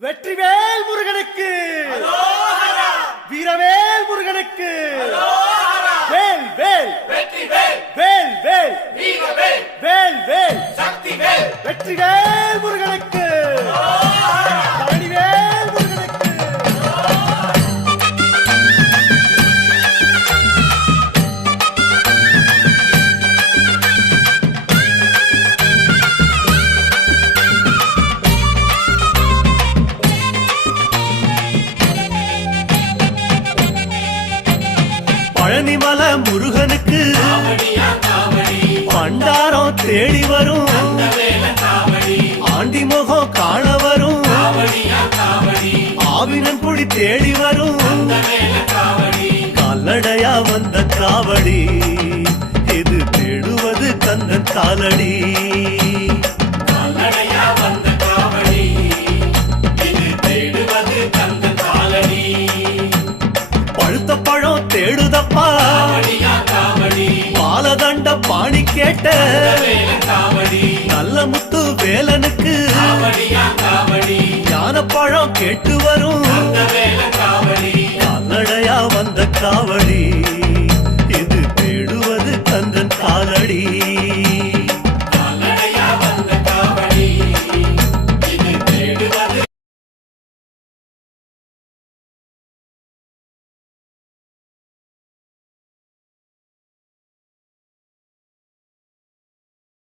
வெற்றிவேல் முருகனுக்கு வீரவேல் முருகனுக்கு வேல் வேல் வெற்றிவேல் வேல் வேல் வீரவேல் வேல் வேல் சக்திவேல் வெற்றிவேல் முருகனுக்கு பழனிவேல் முருகனுக்கு பழனிமல முருகனுக்கு காவடியா காவடி பண்டாரம் தேடி வரும் வேல காவடி ஆண்டி முகம் காண வரும் காவடியா காவடி ஆவினன் குடி தேடி வரும் வேல காவடி கால்நடையா வந்த காவடி இது தேடுவது கந்தன் காலடி கால்நடையா வந்த காவடி இது தேடுவது கந்த காலடி பழுத்த பழம் தேடுதப்பா காவடியா காவடி பாலதண்ட பாணி கேட்ட வேல காவடி நல்ல முத்து வேலனுக்கு காவடியா காவடி ஞானப்பழம் கேட்டு வரும் வேல காவடி கால்நடையா வந்த காவடி